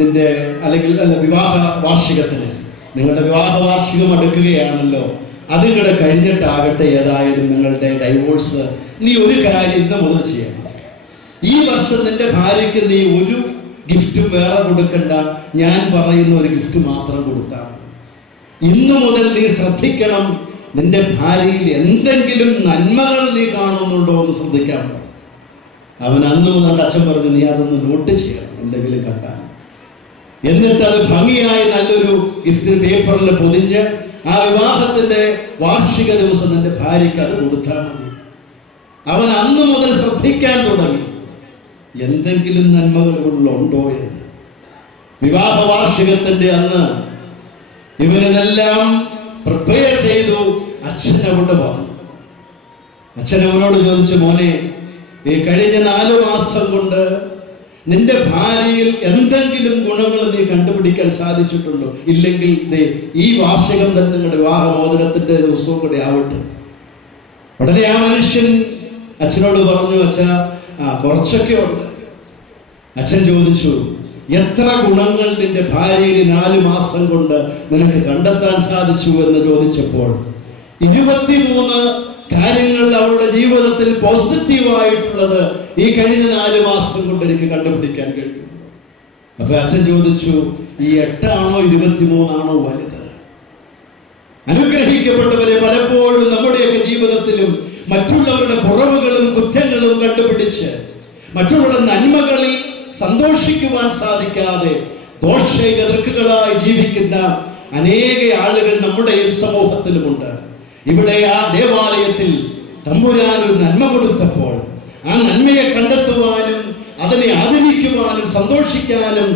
നിന്റെ അല്ലെങ്കിൽ വിവാഹ വാർഷികത്തിന് നിങ്ങളുടെ വിവാഹ വാർഷികം അടുക്കുകയാണല്ലോ, അതും കൂടെ കഴിഞ്ഞിട്ടാകട്ടെ ഏതായാലും നിങ്ങളുടെ ഡൈവോഴ്സ്. നീ ഒരു കാര്യം ഇന്ന് മുതൽ ചെയ്യണം. ഈ വർഷം നിന്റെ ഭാര്യയ്ക്ക് നീ ഒരു ഗിഫ്റ്റും വേറെ കൊടുക്കണ്ട, ഞാൻ പറയുന്ന ഒരു ഗിഫ്റ്റ് മാത്രം കൊടുത്താൽ. ഇന്നു മുതൽ നീ ശ്രദ്ധിക്കണം, നിന്റെ ഭാര്യയിൽ എന്തെങ്കിലും നന്മകൾ നീ കാണുന്നുണ്ടോ എന്ന് ശ്രദ്ധിക്കാൻ. അവൻ അന്ന് മുതൽ അച്ഛൻ പറഞ്ഞു, നീ അതൊന്ന് നോട്ട് ചെയ്യണം എന്തെങ്കിലും കണ്ടാൽ. എന്നിട്ട് അത് ഭംഗിയായി നല്ലൊരു ഗിഫ്റ്റ് പേപ്പറിൽ പൊതിഞ്ഞ് ആ വിവാഹത്തിന്റെ വാർഷിക ദിവസം നിന്റെ ഭാര്യയ്ക്ക് അത് കൊടുത്താൽ മതി. അവൻ അന്ന് മുതൽ ശ്രദ്ധിക്കാൻ തുടങ്ങി എന്തെങ്കിലും നന്മകളുണ്ടോ എന്ന്. വിവാഹ വാർഷികത്തിന്റെ അന്ന് ഇവനെല്ലാം പ്രിപ്പയർ ചെയ്തു. അച്ഛനവിടെ വന്നു. അച്ഛനവനോട് ചോദിച്ചു, മോനെ, ഈ കഴിഞ്ഞ 4 മാസം കൊണ്ട് നിന്റെ ഭാര്യയിൽ എന്തെങ്കിലും ഗുണങ്ങൾ നീ കണ്ടുപിടിക്കാൻ സാധിച്ചിട്ടുണ്ടോ? ഇല്ലെങ്കിൽ ഈ വാർഷികം തന്നെ നിങ്ങളുടെ വിവാഹമോചനത്തിന്റെ ദിവസവും കൂടെ ആവട്ടെ. ഉടനെ ആ മനുഷ്യൻ അച്ഛനോട് പറഞ്ഞു, അച്ഛാ, കുറച്ചൊക്കെ ഉണ്ട്. അച്ഛൻ ചോദിച്ചു, എത്ര ഗുണങ്ങൾ നിന്റെ ഭാര്യയിൽ 4 മാസം കൊണ്ട് നിനക്ക് കണ്ടെത്താൻ സാധിച്ചു എന്ന് ചോദിച്ചപ്പോൾ 23 കാര്യങ്ങൾ അവളുടെ ജീവിതത്തിൽ പോസിറ്റീവായിട്ടുള്ളത് ഈ കഴിഞ്ഞ 4 മാസം കൊണ്ട് എനിക്ക് കണ്ടുപിടിക്കാൻ കഴിയും. അപ്പൊ അച്ഛൻ ചോദിച്ചു, ഈ 8 ആണോ 23 ആണോ വലുത്? അനുഗ്രഹിക്കപ്പെട്ടവരെ, പലപ്പോഴും നമ്മുടെയൊക്കെ ജീവിതത്തിലും മറ്റുള്ളവരുടെ കുറവുകളും കുറ്റങ്ങളും കണ്ടുപിടിച്ച് മറ്റുള്ളവരുടെ നന്മകളിൽ സന്തോഷിക്കുവാൻ സാധിക്കാതെ ദോഷകൃത്തുക്കളായി ജീവിക്കുന്ന അനേക ആളുകൾ നമ്മുടെയും സമൂഹത്തിലുമുണ്ട്. ഇവിടെ ആ ദേവാലയത്തിൽ തമ്പുരാൻ ഒരു നന്മ കൊടുത്തപ്പോൾ ആ നന്മയെ കണ്ടെത്തുവാനും അതിനെ ആദരിക്കുവാനും സന്തോഷിക്കാനും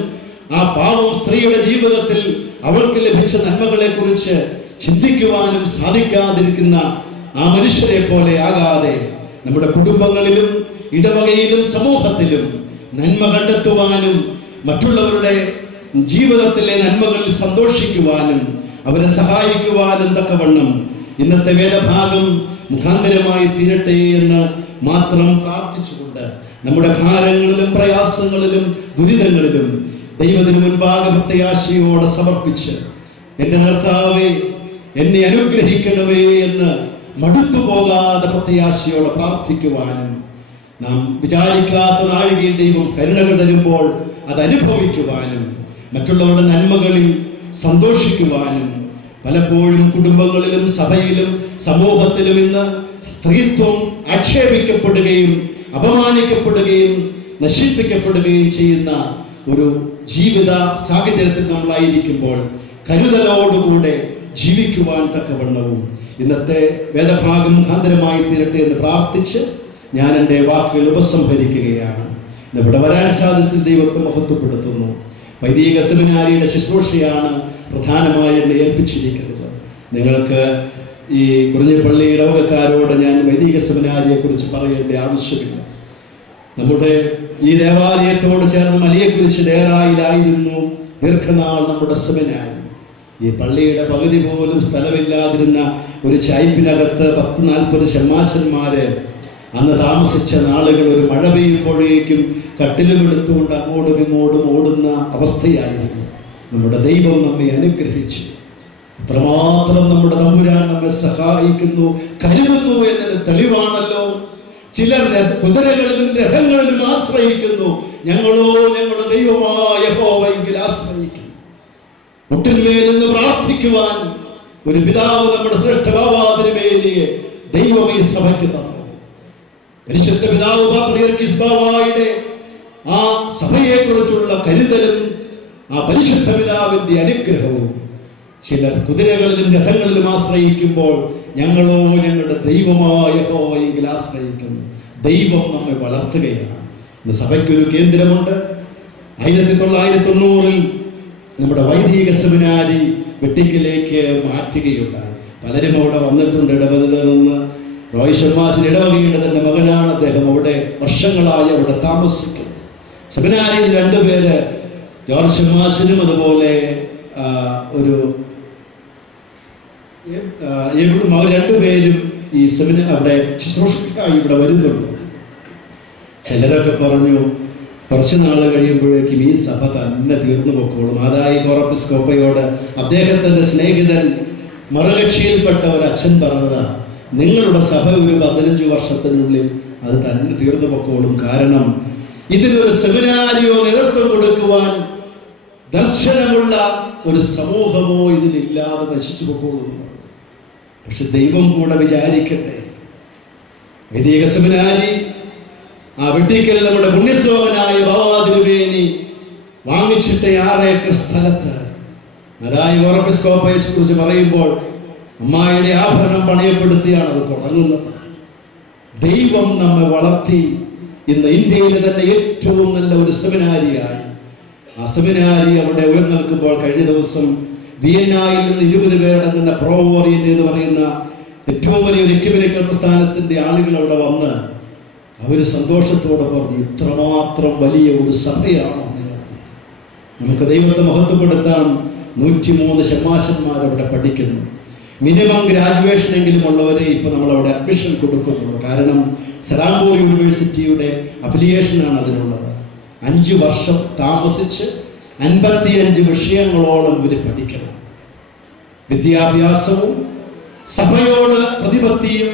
ആ പാവം സ്ത്രീയുടെ ജീവിതത്തിൽ അവൾക്ക് ലഭിച്ച നന്മകളെ കുറിച്ച് ചിന്തിക്കുവാനും സാധിക്കാതിരിക്കുന്ന ആ മനുഷ്യരെ പോലെ ആകാതെ നമ്മുടെ കുടുംബങ്ങളിലും ഇടവകയിലും സമൂഹത്തിലും നന്മ കണ്ടെത്തുവാനും മറ്റുള്ളവരുടെ ജീവിതത്തിലെ നന്മകളിൽ സന്തോഷിക്കുവാനും അവരെ സഹായിക്കുവാനും തക്കവണ്ണം ഇന്നത്തെ വേദഭാഗം മുഖാന്തരമായി തീരട്ടെ എന്ന് മാത്രം പ്രാർത്ഥിച്ചുകൊണ്ട് നമ്മുടെ ഭാരങ്ങളിലും പ്രയാസങ്ങളിലും ദുരിതങ്ങളിലും ദൈവത്തിന് മുൻപാകെ പ്രത്യാശയോടെ സമർപ്പിച്ച്, എൻ്റെ കർത്താവേ, എന്നെ അനുഗ്രഹിക്കണമേ എന്ന് മടുത്തു പോകാതെ പ്രത്യാശയോടെ പ്രാർത്ഥിക്കുവാനും നാം വിചാരിക്കാത്ത നാഴികയിൽ ദൈവം കരുണകൾ തരുമ്പോൾ അത് അനുഭവിക്കുവാനും മറ്റുള്ളവരുടെ നന്മകളിൽ സന്തോഷിക്കുവാനും പലപ്പോഴും കുടുംബങ്ങളിലും സഭയിലും സമൂഹത്തിലും ഇന്ന് സ്ത്രീത്വം ആക്ഷേപിക്കപ്പെടുകയും അപമാനിക്കപ്പെടുകയും നശിപ്പിക്കപ്പെടുകയും ചെയ്യുന്ന ഒരു ജീവിത സാഹചര്യത്തിൽ നമ്മളായിരിക്കുമ്പോൾ കരുതലോടുകൂടെ ജീവിക്കുവാൻ തക്കവണ്ണവും ഇന്നത്തെ വേദഭാഗം മുഖാന്തരമായി തീരട്ടെ എന്ന് പ്രാർത്ഥിച്ച് ഞാൻ എൻ്റെ വാക്കുകൾ ഉപസംഹരിക്കുകയാണ്. ഇവിടെ വരാൻ സാധിച്ച ദൈവത്തെ മഹത്വപ്പെടുത്തുന്നു. വൈദിക സെമിനാരിയുടെ ശുശ്രൂഷയാണ് പ്രധാനമായി എന്നെ ഏൽപ്പിച്ചിരിക്കുന്നത്. നിങ്ങൾക്ക് ഈ കുറിഞ്ഞിപ്പള്ളി ഇടവകക്കാരോട് ഞാൻ വൈദിക സെമിനാരിയെ കുറിച്ച് പറയേണ്ട ആവശ്യമില്ല. നമ്മുടെ ഈ ദേവാലയത്തോട് ചേർന്ന് മലയെക്കുറിച്ച് ദേറായിലായിരുന്നു ദീർഘനാൾ നമ്മുടെ സെമിനാരി. ഈ പള്ളിയുടെ പകുതി പോലും സ്ഥലമില്ലാതിരുന്ന ഒരു ചായ്പിനകത്ത് 10-40 ഷമ്മാശന്മാര് അന്ന് താമസിച്ച നാളുകൾ ഒരു മഴ പെയ്യുമ്പോഴേക്കും കട്ടിലും എടുത്തുകൊണ്ട് അങ്ങോട്ടും ഇങ്ങോട്ടും ഓടുന്ന അവസ്ഥയായിരുന്നു. നമ്മുടെ ദൈവം നമ്മെ അനുഗ്രഹിച്ചു. അത്രമാത്രം നമ്മുടെ തമ്പുരാൻ നമ്മെ സഹായിക്കുന്നു, കരുതുന്നു എന്നതിന് തെളിവാണല്ലോ. ചിലർ കുതിരകളിലും രഥങ്ങളിലും ആശ്രയിക്കുന്നു, ഞങ്ങളോ ഞങ്ങളുടെ ദൈവമായ യഹോവയിൽ ആശ്രയിക്കുന്നു. മുട്ടിന്മേൽ നിന്ന് പ്രാർത്ഥിക്കുവാൻ ഒരു പിതാവ് നമ്മുടെ ശ്രേഷ്ഠ ബാബാതിരുമേനിയെ ദൈവം ഈ സഭയ്ക്ക് തന്നു. പരിശുദ്ധ പിതാവ് പാത്രിയർക്കീസ് ബാവായുടെ ആ സഭയെ കുറിച്ചുള്ള കരുതലും ആ പരിശുദ്ധ പിതാവിന്റെ അനുഗ്രഹവും. ചിലർ കുതിരകളിലും രഥങ്ങളിലും ആശ്രയിക്കുമ്പോൾ ഞങ്ങളോ ഞങ്ങളുടെ ദൈവമായ യഹോവയിൽ ആശ്രയിക്കുന്നു. ദൈവം നമ്മെ വളർത്തുകയാണ്. ഇന്ന് സഭയ്ക്കൊരു കേന്ദ്രമുണ്ട്. 1990 നമ്മുടെ വൈദിക സെമിനാരി വെട്ടിക്കലേക്ക് മാറ്റുകയുണ്ടായി. പലരും അവിടെ വന്നിട്ടുണ്ട്. ഇടവകയിൽ നിന്ന് റോയ് ഷർമാസിന് ഇടവകയുടെ തന്നെ മകനാണ് അദ്ദേഹം. അവിടെ വർഷങ്ങളായി അവിടെ താമസിക്കുന്നു. സെമിനാരിയിൽ 2 പേര്, ജോർജ് ഷർമാസിനും അതുപോലെ ഒരു അവർ രണ്ടുപേരും ഈ സെമിനാർ അവിടെ ശുശ്രൂഷയ്ക്കായി ഇവിടെ വരുന്നുണ്ട്. ചിലരൊക്കെ പറഞ്ഞു കുറച്ച് നാൾ കഴിയുമ്പോഴേക്കും ഈ സഭ തന്നെ തീർന്നു പൊക്കോളും. മാതായി കോറപ്പിസ്കോപ്പയോട് അദ്ദേഹത്തിൻ്റെ സ്നേഹിതൻ മറുകക്ഷിയിൽപ്പെട്ട ഒരു അച്ഛൻ പറഞ്ഞതാ, നിങ്ങളുടെ സഭ ഒരു 15 വർഷത്തിനുള്ളിൽ അത് തന്നെ തീർന്നു പൊക്കോളും. കാരണം ഇതിനൊരു സെമിനാരിയോ നേതൃത്വം കൊടുക്കുവാൻ ദർശനമുള്ള ഒരു സമൂഹമോ ഇതിലില്ലാതെ നശിച്ചു പൊക്കോളും. പക്ഷെ ദൈവം കൂടെ വിചാരിക്കട്ടെ. വൈദിക സെമിനാരി ആ വെട്ടിക്കൽ നമ്മുടെ പുണ്യശ്ലോകനായ ബാവാതിരുവേനി വാങ്ങിച്ചിട്ട് 6 ഏക്കർ സ്ഥലത്ത് മാതായി കോറപ്പിസ്കോപ്പയെ കുറിച്ച് പറയുമ്പോൾ അമ്മായിയുടെ ആഭരണം പണയപ്പെടുത്തിയാണ് അത് തുടങ്ങുന്നത്. ദൈവം നമ്മെ വളർത്തി ഇന്ന് ഇന്ത്യയിലെ തന്നെ ഏറ്റവും നല്ല ഒരു സെമിനാരിയായി. ആ സെമിനാരി അവിടെ ഉയർന്നു നിൽക്കുമ്പോൾ കഴിഞ്ഞ ദിവസം വിയന്നായിൽ നിന്ന് 20 പേരടങ്ങുന്ന പ്രോ ഓറിയന്റ് എന്ന് പറയുന്ന ഏറ്റവും വലിയൊരു എക്യുമെനിക്കൽ പ്രസ്ഥാനത്തിന്റെ ആളുകൾ അവിടെ വന്ന് അവര് സന്തോഷത്തോടെ പറഞ്ഞു, ഇത്രമാത്രം വലിയ ഒരു സഭയാണോ നമുക്ക് ദൈവത്തെ മഹത്വപ്പെടുത്താൻ. 103 ഷമ്മാശന്മാർ അവിടെ പഠിക്കുന്നു. മിനിമം ഗ്രാജുവേഷൻ എങ്കിലും ഉള്ളവരെ ഇപ്പൊ നമ്മൾ അവിടെ അഡ്മിഷൻ കൊടുക്കുന്നുള്ളൂ. കാരണം സലാംപൂർ യൂണിവേഴ്സിറ്റിയുടെ അഫിലിയേഷനാണ് അതിനുള്ളത്. 5 വർഷം താമസിച്ച് 55 വിഷയങ്ങളോളം ഇവർ പഠിക്കണം. വിദ്യാഭ്യാസവും സഭയോട് പ്രതിപത്തിയും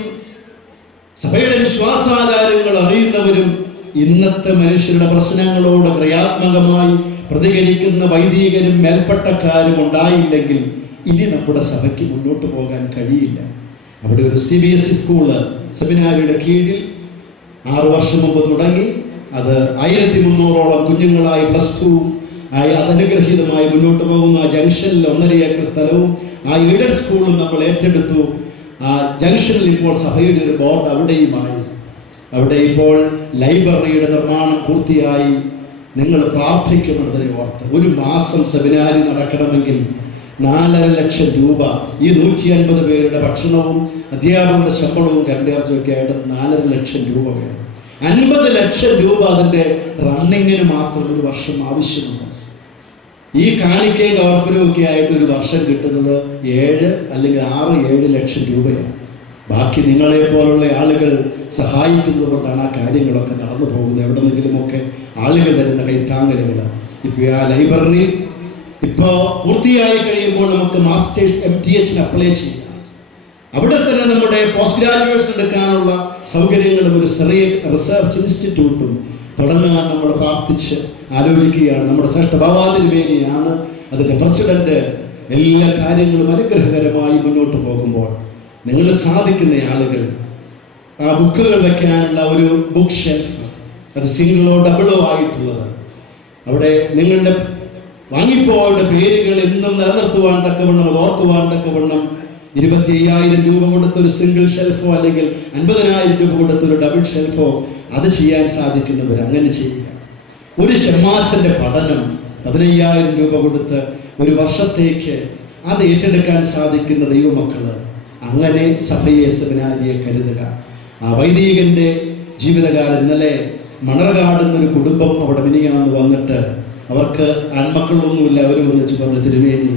സഭയുടെ വിശ്വാസാചാരങ്ങൾ അറിയുന്നവരും ഇന്നത്തെ മനുഷ്യരുടെ പ്രശ്നങ്ങളോട് ക്രിയാത്മകമായി പ്രതികരിക്കുന്ന വൈദികരും മേൽപ്പട്ടക്കാരും ഉണ്ടായില്ലെങ്കിൽ ഇനി നമ്മുടെ സഭയ്ക്ക് മുന്നോട്ട് പോകാൻ കഴിയില്ല. അവിടെ ഒരു CBSE സ്കൂള് സെമിനാരിയുടെ കീഴിൽ 6 വർഷം മുമ്പ് തുടങ്ങി. അത് 1300ഓളം കുഞ്ഞുങ്ങളായി +2 ആയി അതനുഗ്രഹീതമായി മുന്നോട്ട് പോകുന്ന ആ ജംഗ്ഷനിൽ 1.5 ഏക്കർ സ്ഥലവും ആ എയ്ഡഡ് സ്കൂളും നമ്മൾ ഏറ്റെടുത്തു. ആ ജംഗ്ഷനിൽ ഇപ്പോൾ സഭയുടെ ഒരു ബോർഡ് അവിടെയുമായി. അവിടെ ഇപ്പോൾ ലൈബ്രറിയുടെ നിർമ്മാണം പൂർത്തിയായി. നിങ്ങൾ പ്രാർത്ഥിക്കുന്നതിനെ ഓർത്ത് ഒരു മാസം സെമിനാരി നടക്കണമെങ്കിൽ 4.5 ലക്ഷം രൂപ, ഈ 150 പേരുടെ ഭക്ഷണവും അധ്യാപകരുടെ ശമ്പളവും കരണ്ടേർച്ചയൊക്കെ ആയിട്ട് 4.5 ലക്ഷം രൂപ വേണം. 50 ലക്ഷം രൂപ അതിൻ്റെ റണ്ണിങ്ങിന് മാത്രം ഒരു വർഷം ആവശ്യമുണ്ട്. ഈ കാണിക്കയും കവർപ്പുരവും ഒക്കെ ആയിട്ട് ഒരു വർഷം കിട്ടുന്നത് 7 അല്ലെങ്കിൽ 6-7 ലക്ഷം രൂപയാണ്. ബാക്കി നിങ്ങളെ പോലുള്ള ആളുകൾ സഹായിക്കുന്നത് കൊണ്ടാണ് ആ കാര്യങ്ങളൊക്കെ നടന്നു പോകുന്നത്. എവിടെന്നെങ്കിലുമൊക്കെ ആളുകൾ തരുന്ന കൈത്താങ്ങലുകൾ. ഇപ്പോൾ ആ ലൈബ്രറി ഇപ്പോൾ പൂർത്തിയായി കഴിയുമ്പോൾ നമുക്ക് മാസ്റ്റേഴ്സ് MTH അപ്ലൈ ചെയ്യാം. അവിടെ തന്നെ നമ്മുടെ പോസ്റ്റ് ഗ്രാജുവേഷൻ എടുക്കാനുള്ള സൗകര്യങ്ങളും ഒരു ചെറിയ റിസർച്ച് ഇൻസ്റ്റിറ്റ്യൂട്ടും തുടങ്ങാൻ നമ്മൾ പ്രാർത്ഥിച്ച് ആലോചിക്കുകയാണ്. നമ്മുടെ ശ്രേഷ്ഠ ബാവാതിരുവേനിയാണ് അതിൻ്റെ പ്രസിഡന്റ്. എല്ലാ കാര്യങ്ങളും അനുഗ്രഹകരമായി മുന്നോട്ട് പോകുമ്പോൾ നിങ്ങൾ സാധിക്കുന്ന ആളുകൾ ആ ബുക്കുകൾ വെക്കാനുള്ള ഒരു ബുക്ക് ഷെൽഫ്, അത് സിംഗിളോ ഡബിളോ ആയിട്ടുള്ളത്, അവിടെ നിങ്ങളുടെ വാങ്ങിപ്പോയുടെ പേരുകൾ എന്നും നിലനിർത്തുവാൻ തക്കവണ്ണം, അത് ഓർത്തുവാൻ തക്കവണ്ണം 25,000 രൂപ കൊടുത്തൊരു സിംഗിൾ ഷെൽഫോ അല്ലെങ്കിൽ 50,000 രൂപ കൊടുത്തൊരു ഡബിൾ ഷെൽഫോ അത് ചെയ്യാൻ സാധിക്കുന്നവർ അങ്ങനെ ചെയ്യുക. ഒരു ഷമ്മാശന്റെ പഠനം 15,000 രൂപ കൊടുത്ത് ഒരു വർഷത്തേക്ക് അത് ഏറ്റെടുക്കാൻ സാധിക്കുന്ന ദൈവമക്കള് അങ്ങനെ സഭയെ സെമിനാരിയെ കരുതുക. ആ വൈദികന്റെ ജീവിതകാലം ഇന്നലെ മണർകാടുന്നൊരു കുടുംബം അവിടെ മിനിയാന്ന് വന്നിട്ട് അവർക്ക് ആൺമക്കളൊന്നുമില്ല. അവർ വന്നിച്ച് പറഞ്ഞു, തിരുമേനി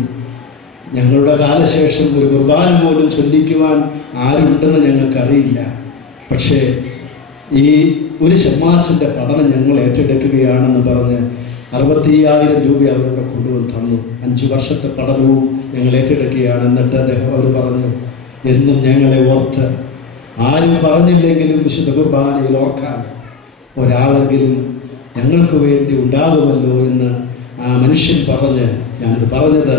ഞങ്ങളുടെ കാലശേഷം ഒരു കുർബാന പോലും ചൊല്ലിക്കുവാൻ ആരുണ്ടെന്ന് ഞങ്ങൾക്കറിയില്ല. പക്ഷേ ഈ ഒരു ഷമ്മാശന്റെ പഠനം ഞങ്ങൾ ഏറ്റെടുക്കുകയാണെന്ന് പറഞ്ഞ് 65,000 രൂപ അവരുടെ കൊണ്ടുവന്ന് തന്നു. 5 വർഷത്തെ പഠനവും ഞങ്ങൾ ഏറ്റെടുക്കുകയാണ്. എന്നിട്ട് അവർ പറഞ്ഞു, എന്നും ഞങ്ങളെ ഓർത്ത് ആരും പറഞ്ഞില്ലെങ്കിലും വിശുദ്ധ കുർബാനയിൽ ഓർക്കാൻ ഒരാളെങ്കിലും ഞങ്ങൾക്ക് വേണ്ടി ഉണ്ടാകുമല്ലോ എന്ന് ആ മനുഷ്യൻ പറഞ്ഞ്, ഞാനിത് പറഞ്ഞത്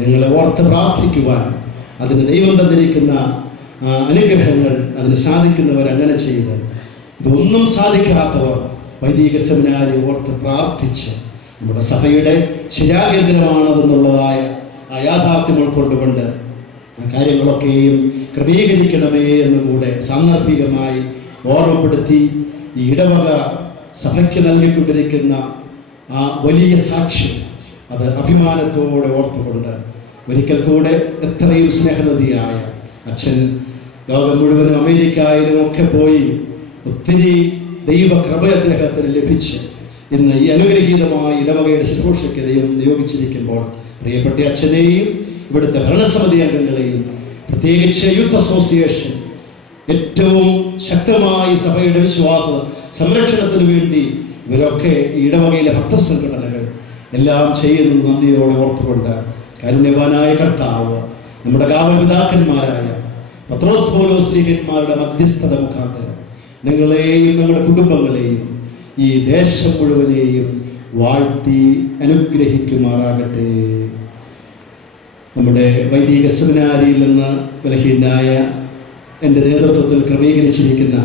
നിങ്ങളെ ഓർത്ത് പ്രാർത്ഥിക്കുവാൻ, അതിന് ദൈവം തന്നിരിക്കുന്ന അനുഗ്രഹങ്ങൾ അതിന് സാധിക്കുന്നവർ അങ്ങനെ ചെയ്ത്, ഇതൊന്നും സാധിക്കാത്തവർ വൈദിക സെമിനാരി ഓർത്ത് പ്രാർത്ഥിച്ച് നമ്മുടെ സഭയുടെ ശിലാകേന്ദ്രമാണതെന്നുള്ളതായ ആ യാഥാർത്ഥ്യം ഉൾക്കൊണ്ടുകൊണ്ട് ആ കാര്യങ്ങളൊക്കെയും ക്രമീകരിക്കണമേ എന്നുകൂടെ സാന്ദർഭികമായി ഓർമ്മപ്പെടുത്തി ഈ ഇടവക സഭയ്ക്ക് നൽകിക്കൊണ്ടിരിക്കുന്ന ആ വലിയ സാക്ഷ്യം അത് അഭിമാനത്തോടെ ഓർത്തുകൊണ്ട് ഒരിക്കൽ കൂടെ എത്രയും സ്നേഹനദിയായ അച്ഛൻ ലോകം മുഴുവനും അമേരിക്കയിലും ഒക്കെ പോയി ഒത്തിരി ദൈവകൃപ അദ്ദേഹത്തിന് ലഭിച്ച് ഇന്ന് ഈ അനുഗ്രഹീതമായ ഇടവകയുടെ ശുശ്രൂഷയ്ക്ക് ദൈവം നിയോഗിച്ചിരിക്കുമ്പോൾ പ്രിയപ്പെട്ട അച്ഛനെയും ഇവിടുത്തെ ഭരണസമിതി അംഗങ്ങളെയും പ്രത്യേകിച്ച് യൂത്ത് അസോസിയേഷൻ ഏറ്റവും ശക്തമായി സഭയുടെ വിശ്വാസ സംരക്ഷണത്തിന് വേണ്ടി ഇവരൊക്കെ ഇടവകയിലെ ഭക്തസംഘടനകൾ എല്ലാം ചെയ്യുന്നത് നന്ദിയോടെ ഓർത്തുകൊണ്ട് കാരുണ്യവാനായ കർത്താവ് നമ്മുടെ കാവൽ പിതാക്കന്മാരായ പത്രോസ് പൗലോസ് ശ്ലീഹന്മാരുടെ മധ്യസ്ഥത മുഖാന്തരം നിങ്ങളെയും നിങ്ങളുടെ കുടുംബങ്ങളെയും ഈ ദേശം മുഴുവനെയും വാഴ്ത്തി അനുഗ്രഹിക്കുമാറാകട്ടെ. നമ്മുടെ വൈദിക സെമിനാരിയിൽ നിന്ന് ബലഹീനായ എൻ്റെ നേതൃത്വത്തിൽ ക്രമീകരിച്ചിരിക്കുന്ന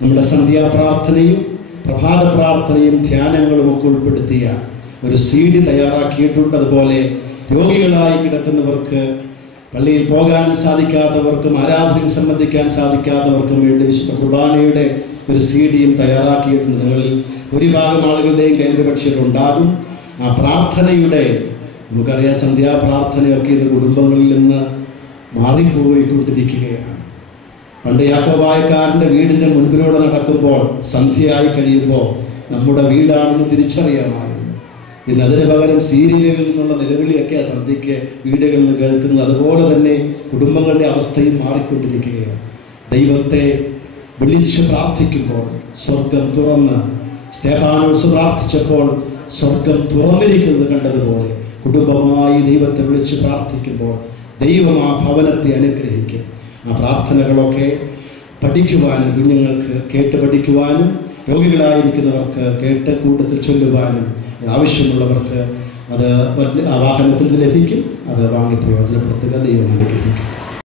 നമ്മുടെ സന്ധ്യാപ്രാർത്ഥനയും പ്രഭാത പ്രാർത്ഥനയും ധ്യാനങ്ങളും ഒക്കെ ഉൾപ്പെടുത്തിയ ഒരു CD തയ്യാറാക്കിയിട്ടുണ്ട്. അതുപോലെ രോഗികളായി കിടക്കുന്നവർക്ക്, പള്ളിയിൽ പോകാൻ സാധിക്കാത്തവർക്കും, ആരാധനയിൽ സംബന്ധിക്കാൻ സാധിക്കാത്തവർക്കും വേണ്ടി വിശുദ്ധ കുർബാനയുടെ ഒരു CD-യും തയ്യാറാക്കിയിട്ടുണ്ട്. നിങ്ങളിൽ ഭൂരിഭാഗം ആളുകളുടെയും കയ്യിൽ പക്ഷേ ഉണ്ടാകും. ആ പ്രാർത്ഥനയുടെ, നമുക്കറിയാം സന്ധ്യാപ്രാർത്ഥനയൊക്കെ ഇത് കുടുംബങ്ങളിൽ നിന്ന് മാറിപ്പോയിക്കൊണ്ടിരിക്കുകയാണ്. പണ്ട് യാക്കോബായക്കാരൻ്റെ വീടിൻ്റെ മുൻപിലൂടെ നടക്കുമ്പോൾ സന്ധ്യയായി കഴിയുമ്പോൾ നമ്മുടെ വീടാണെന്ന് തിരിച്ചറിയാമായിരുന്നു. ഇന്ന് അതിന് പകരം സീരിയലുകളിൽ നിന്നുള്ള നിലവിളിയൊക്കെ ആ സന്ധ്യയ്ക്ക് വീടുകളിൽ നിന്ന് കേൾക്കുന്നത്. അതുപോലെ തന്നെ കുടുംബങ്ങളുടെ അവസ്ഥയും മാറിക്കൊണ്ടിരിക്കുകയാണ്. ദൈവത്തെ വിളിച്ച് പ്രാർത്ഥിക്കുമ്പോൾ സ്വർഗം തുറന്ന്, സ്തേഫാനോസ് പ്രാർത്ഥിച്ചപ്പോൾ സ്വർഗം തുറന്നിരിക്കുന്നത് കണ്ടതുപോലെ കുടുംബമായി ദൈവത്തെ വിളിച്ച് പ്രാർത്ഥിക്കുമ്പോൾ ദൈവം ആ ഭവനത്തെ അനുഗ്രഹിക്കും. ആ പ്രാർത്ഥനകളൊക്കെ പഠിക്കുവാനും, കുഞ്ഞുങ്ങൾക്ക് കേട്ട് പഠിക്കുവാനും, രോഗികളായിരിക്കുന്നവർക്ക് കേട്ട് കൂട്ടത്തിൽ ചൊല്ലുവാനും, ആവശ്യമുള്ളവർക്ക് അത് വാഹനത്തിൽ ലഭിക്കും. അത് വാങ്ങി പ്രയോജനപ്പെടുത്തുക. ദൈവം അനുഗ്രഹിക്കും.